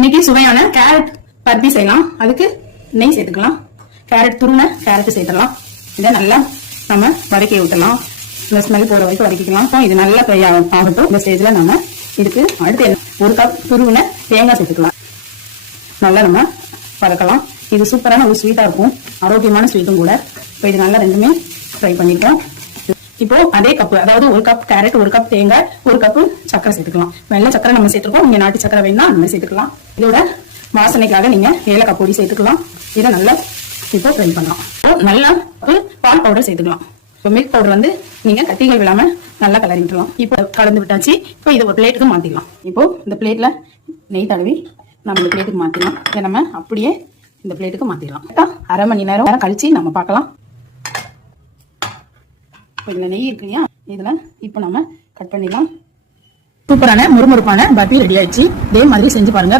இன்னைக்கு சுவையான கேரட் பர்பி செய்யலாம். அதுக்கு நெய் சேர்த்துக்கலாம். கேரட் துருவ கேரட் சேர்த்துக்கலாம். இதை நல்லா நம்ம வதக்கி விட்டுலாம். இந்த ஸ்மெல் போற வரைக்கும் வதக்கிக்கலாம். இது நல்லா ஃப்ரை ஆகட்டும். இந்த ஸ்டேஜ்ல நம்ம இதுக்கு அடுத்து 1 கப் துருவின தேங்காய் சேர்த்துக்கலாம். நல்லா நம்ம வதக்கலாம். இது சூப்பரான ஒரு ஸ்வீட்டா இருக்கும், ஆரோக்கியமான ஸ்வீட்டும் கூட. இப்போ இது நல்லா ரெண்டுமே ஃப்ரை பண்ணிட்டோம். இப்போ அதே கப்பு, அதாவது 1 கப் கேரட், 1 கப் தேங்காய், 1 கப்பு சக்கரை சேர்த்துக்கலாம். வெள்ளை சக்கரை நம்ம சேர்த்துக்கோம். நீங்க நாட்டு சக்கரை வேணா அந்த மாதிரி சேர்த்துக்கலாம். இதோட வாசனைக்காக நீங்க ஏலக்காய் பொடி சேர்த்துக்கலாம். இதை நல்லா இப்போ ஃப்ரை பண்ணலாம். நல்லா பால் பவுடர் சேர்த்துக்கலாம். இப்போ மில்க் பவுடர் வந்து நீங்க கட்டிகள் விடாம நல்லா கலரிக்கலாம். இப்போ கலந்து விட்டாச்சு. இப்போ இதை ஒரு பிளேட்டுக்கு மாத்திக்கலாம். இப்போ இந்த பிளேட்ல நெய் தடவி நம்ம இந்த பிளேட்டுக்கு மாத்திக்கலாம். இதை நம்ம அப்படியே இந்த பிளேட்டுக்கு மாத்திடலாம். அரை மணி நேரம் கழிச்சு நம்ம பார்க்கலாம். இதுல நெய் இருக்கு இல்லையா, இதுல இப்ப நம்ம கட் பண்ணிடலாம். சூப்பரான முறுமுறுப்பான பர்பி ரெடி ஆயிடுச்சு. இதே மாதிரி செஞ்சு பாருங்க.